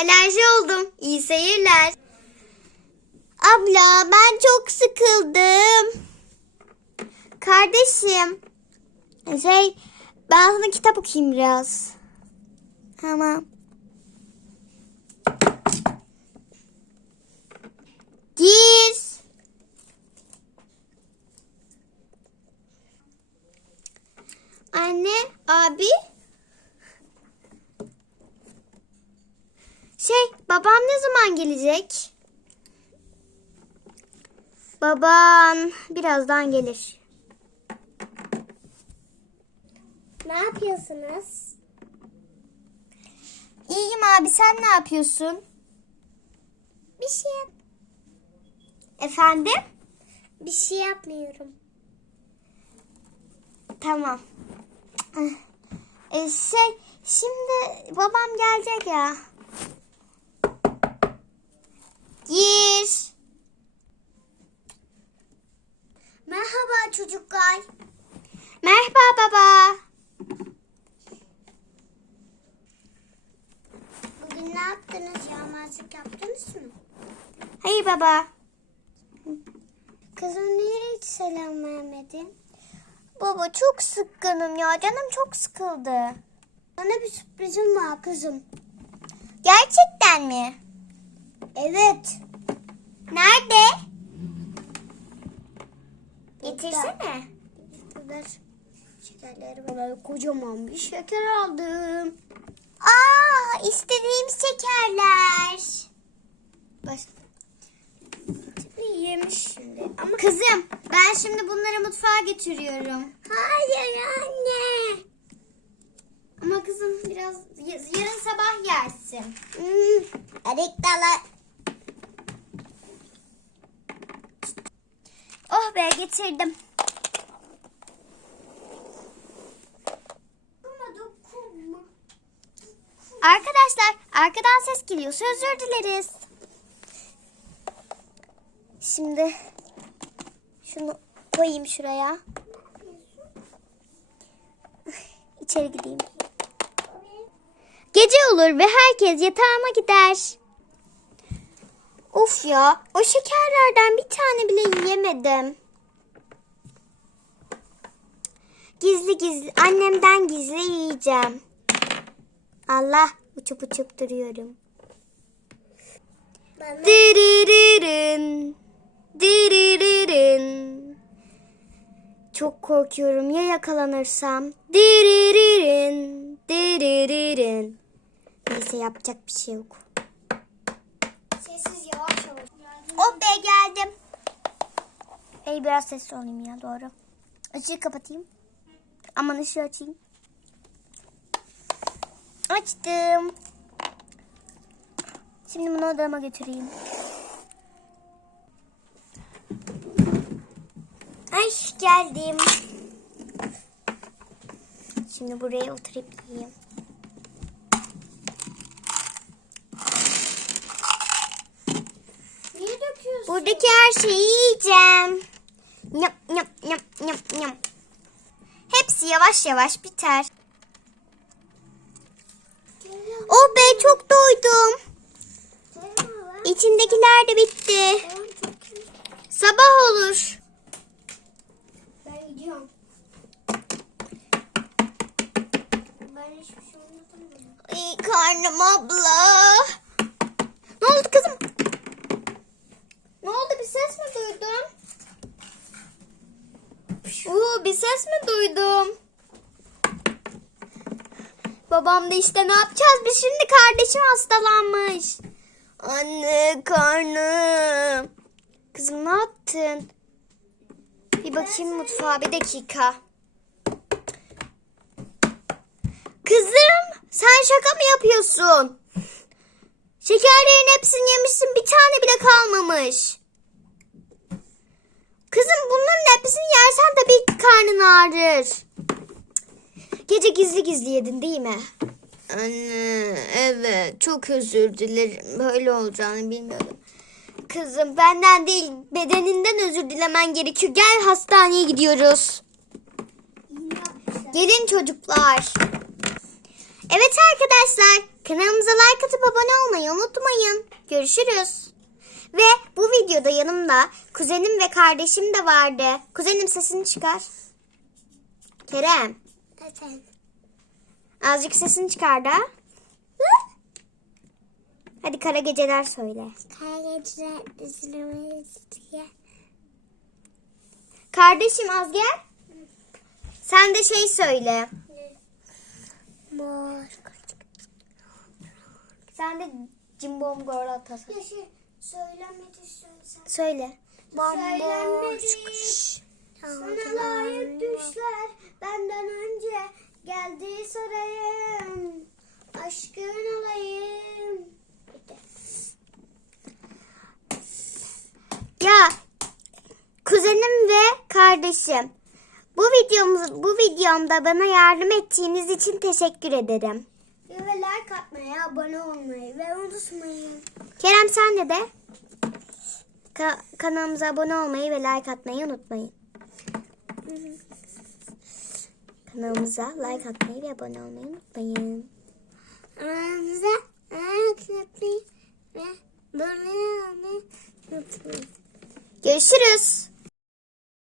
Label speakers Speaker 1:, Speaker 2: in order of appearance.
Speaker 1: Alerji oldum. İyi seyirler. Abla ben çok sıkıldım. Kardeşim. Şey ben sana kitap okuyayım biraz. Tamam. Gir. Anne, abi. Şey, babam ne zaman gelecek? Babam birazdan gelir.
Speaker 2: Ne yapıyorsunuz?
Speaker 1: İyiyim abi, sen ne yapıyorsun?
Speaker 2: Bir şey yap-
Speaker 1: Efendim?
Speaker 2: bir şey yapmıyorum.
Speaker 1: Tamam. Ee, şey, şimdi babam gelecek ya. Gir.
Speaker 2: Merhaba çocuklar.
Speaker 1: Merhaba baba.
Speaker 2: Bugün ne yaptınız? Yağmazlık yaptınız mı?
Speaker 1: Hayır baba.
Speaker 2: Kızım niye hiç selam vermedin?
Speaker 1: Baba çok sıkkınım ya. Canım çok sıkıldı.
Speaker 2: Bana bir sürprizim var kızım.
Speaker 1: Gerçekten mi?
Speaker 2: Evet.
Speaker 1: Nerede? Getirsene.
Speaker 2: Ver şekerleri bana kocaman bir şeker aldım.
Speaker 1: Aa, istediğim şekerler.
Speaker 2: Baş... Yemiş şimdi. Ama
Speaker 1: Kızım, ben şimdi bunları mutfağa getiriyorum.
Speaker 2: hayır anne.
Speaker 1: Ama kızım biraz yarın sabah yersin.
Speaker 2: Hmm, Ariktala.
Speaker 1: Oh be getirdim. Arkadaşlar arkadan ses geliyorsa özür dileriz. Şimdi şunu koyayım şuraya. İçeri gideyim. Gece olur ve herkes yatağıma gider. Of ya o şekerlerden bir tane bile yiyemedim. Gizli gizli annemden gizli yiyeceğim. Allah uçup uçup duruyorum.
Speaker 2: Bana
Speaker 1: Dırırırın. Dırırırın. Çok korkuyorum ya yakalanırsam. Dırırırın. Dırırırın. Neyse yapacak bir şey yok.
Speaker 2: sessiz yavaş yavaş.
Speaker 1: Oh be geldim. Hey biraz sesli olayım ya doğru. Işığı kapatayım. Aman ışığı açayım. Açtım. Şimdi bunu odama götüreyim. Ay geldim. Şimdi buraya oturup yiyeyim.
Speaker 2: Niye döküyorsun?
Speaker 1: Buradaki her şeyi yiyeceğim. Nyam nyam nyam nyam nyam. Hepsi yavaş yavaş biter. Oh be çok doydum. İçindekiler de bitti. Sabah olur.
Speaker 2: Ben gidiyorum. Ben hiçbir şey unutmadım.
Speaker 1: Ay karnım abla. Ne oldu kızım? Ne oldu bir ses mi duydun? Oo, bir ses mi duydum? Babam da işte ne yapacağız? Biz şimdi kardeşim hastalanmış. Anne karnım. Kızım ne yaptın? Bir bakayım mutfağa bir dakika. Kızım sen şaka mı yapıyorsun? Şekerlerin hepsini yemişsin bir tane bile kalmamış. Karnın ağrır. Gece gizli gizli yedin değil mi? Anne evet çok özür dilerim. Böyle olacağını bilmiyordum. Kızım benden değil bedeninden özür dilemen gerekiyor. Gel hastaneye gidiyoruz. Gelin çocuklar. Evet arkadaşlar kanalımıza like atıp abone olmayı unutmayın. Görüşürüz. Ve bu videoda yanımda kuzenim ve kardeşim de vardı. Kuzenim sesini çıkar. Kerem.
Speaker 2: Efendim.
Speaker 1: Azıcık sesini çıkar da. Hadi kara geceler söyle.
Speaker 2: Kara geceler izlemeyi diye.
Speaker 1: Kardeşim az gel. Sen de şey söyle.
Speaker 2: Mor.
Speaker 1: Sen de cimbom girl atası.
Speaker 2: Ya şey söylemek istiyorum sen.
Speaker 1: Söyle.
Speaker 2: Söylenmedi. Sana layık düşler benden önce geldi sarayım. Aşkın olayım.
Speaker 1: Ya kuzenim ve kardeşim. Bu videomuz bu videomda bana yardım ettiğiniz için teşekkür ederim.
Speaker 2: Ve like atmayı, abone olmayı ve unutmayın.
Speaker 1: Kerem sen de de ka- kanalımıza abone olmayı ve like atmayı unutmayın. Kanalımıza like atmayı ve abone olmayı unutmayın.
Speaker 2: Aranıza like atmayı ve abone olmayı unutmayın.
Speaker 1: Görüşürüz.